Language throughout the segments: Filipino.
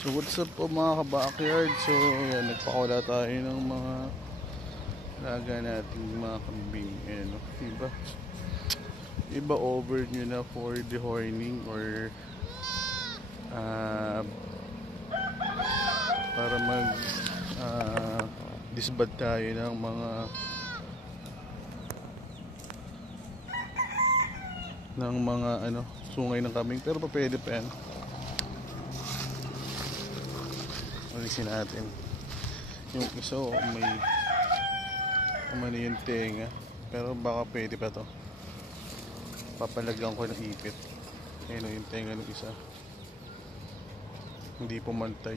So what's up po mga ka-backyard. So yan, nagpakawala tayo ng mga alaga nating mga kambing. Ayan, diba? Iba over nyo na for the horning or para mag disbad tayo ng mga sungay ng kambing, pero pa pwede pa yan. Alisin natin yung isa, may umano yung tenga, pero baka pwede pa to. Papalagyan ko ng ipit. Ayun yung tenga ng isa, hindi pumantay.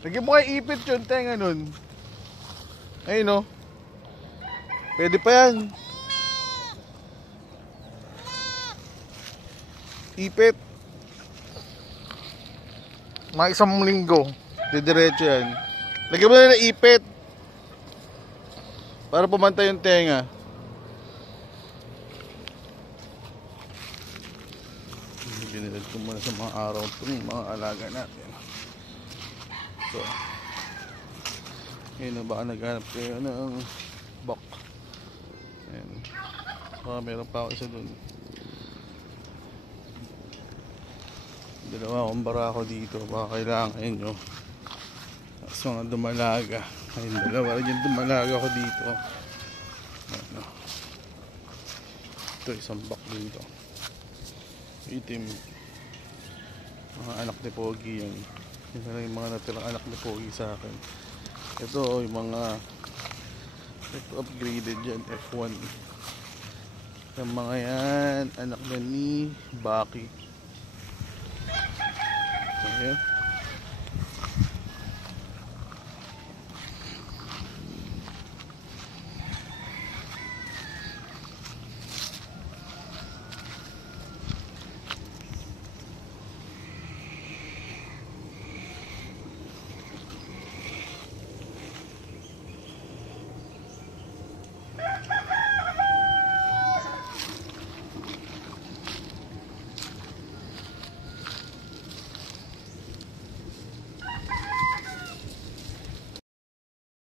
Lagyan mo kay ipit yung tenga nun. Ayun pwede pa yan. Ipit. Mga isang linggo, didiretso yan. Lagyan mo na ng ipit para pumantay yung tenga. Binilad ko muna sa mga araw itong mga alaga natin. So, yun, baka naghanap kayo ng bok. Ayan. Baka meron pa ako isa dun. Dalawa akong barako dito, baka kailangan nyo. Tapos mga dumalaga. Ayun, dalawa rin yung dumalaga ko dito. Ito, isang bak dito. Itim. Mga anak ni Pogi yan. Yun na lang yung mga natirang anak ni Pogi sa akin. Ito, yung mga upgraded dyan, F1. Yung mga yan, anak na ni Baki. Ayan.